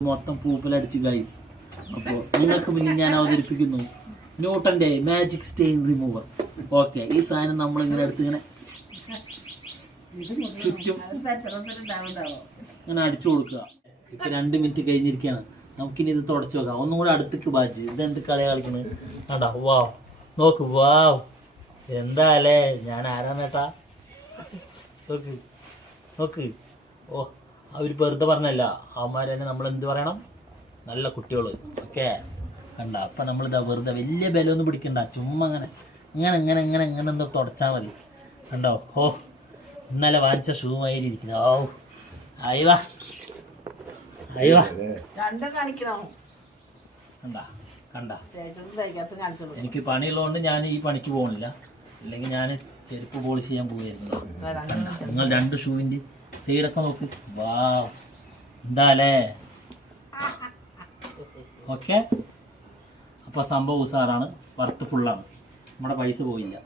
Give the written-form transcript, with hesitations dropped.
മൊത്തം പൂപ്പലടിച്ച് ഗൈസ്. അപ്പോൾ നിങ്ങൾക്ക് മുന്നിൽ ഞാൻ അവതരിപ്പിക്കുന്നു ന്യൂട്ടൻ്റെ മാജിക് സ്റ്റെയിൻ റിമൂവർ. ഓക്കെ, ഈ സാധനം നമ്മളിങ്ങനെ എടുത്ത് ഇങ്ങനെ ചുറ്റും ഇങ്ങനെ അടിച്ചു കൊടുക്കുക. ഇപ്പം 2 മിനിറ്റ് കഴിഞ്ഞിരിക്കുകയാണ്. നമുക്കിനി ഇത് തുടച്ചു നോക്കാം. ഒന്നും കൂടെ അടുത്തേക്ക് ബാജി. ഇതെന്ത് കളി കളിക്കുന്നത് കണ്ടാ? വാവ്, നോക്ക്, വാവ്, എന്താ അല്ലേ, ഞാൻ ആരാന്നേട്ടാ. നോക്ക് നോക്ക്. ഓ, അവർ വെറുതെ പറഞ്ഞല്ല, അവന്മാർ തന്നെ നമ്മൾ എന്ത് പറയണം, നല്ല കുട്ടികൾ. ഓക്കെ, കണ്ട. അപ്പം നമ്മളിതാ വെറുതെ വലിയ ബലമൊന്നും പിടിക്കണ്ട, ചുമ്മാ അങ്ങനെ ഇങ്ങനെ ഇങ്ങനെ ഇങ്ങനെ ഇങ്ങനെ എന്താ തുടച്ചാൽ മതി. കണ്ടോ? ഓ, ഇന്നലെ വാങ്ങിച്ച ഷൂ മാതിരിയിരിക്കുന്നു. ഓ, അയവാ അയവാ, കണ്ട കണ്ട. എനിക്ക് പണിയുള്ളതുകൊണ്ട് ഞാൻ ഈ പണിക്ക് പോകുന്നില്ല, അല്ലെങ്കിൽ ഞാൻ ചെരുപ്പ് പോളിഷ് ചെയ്യാൻ പോവുമായിരുന്നു. നിങ്ങൾ 2 ഷൂവിൻ്റെ സൈഡൊക്കെ നോക്ക്. വാ, എന്താല്ലേ. ഓക്കെ, അപ്പോൾ സംഭവം ഉസാറാണ്, വർത്ത് ഫുള്ളാണ്, നമ്മുടെ പൈസ പോയില്ല.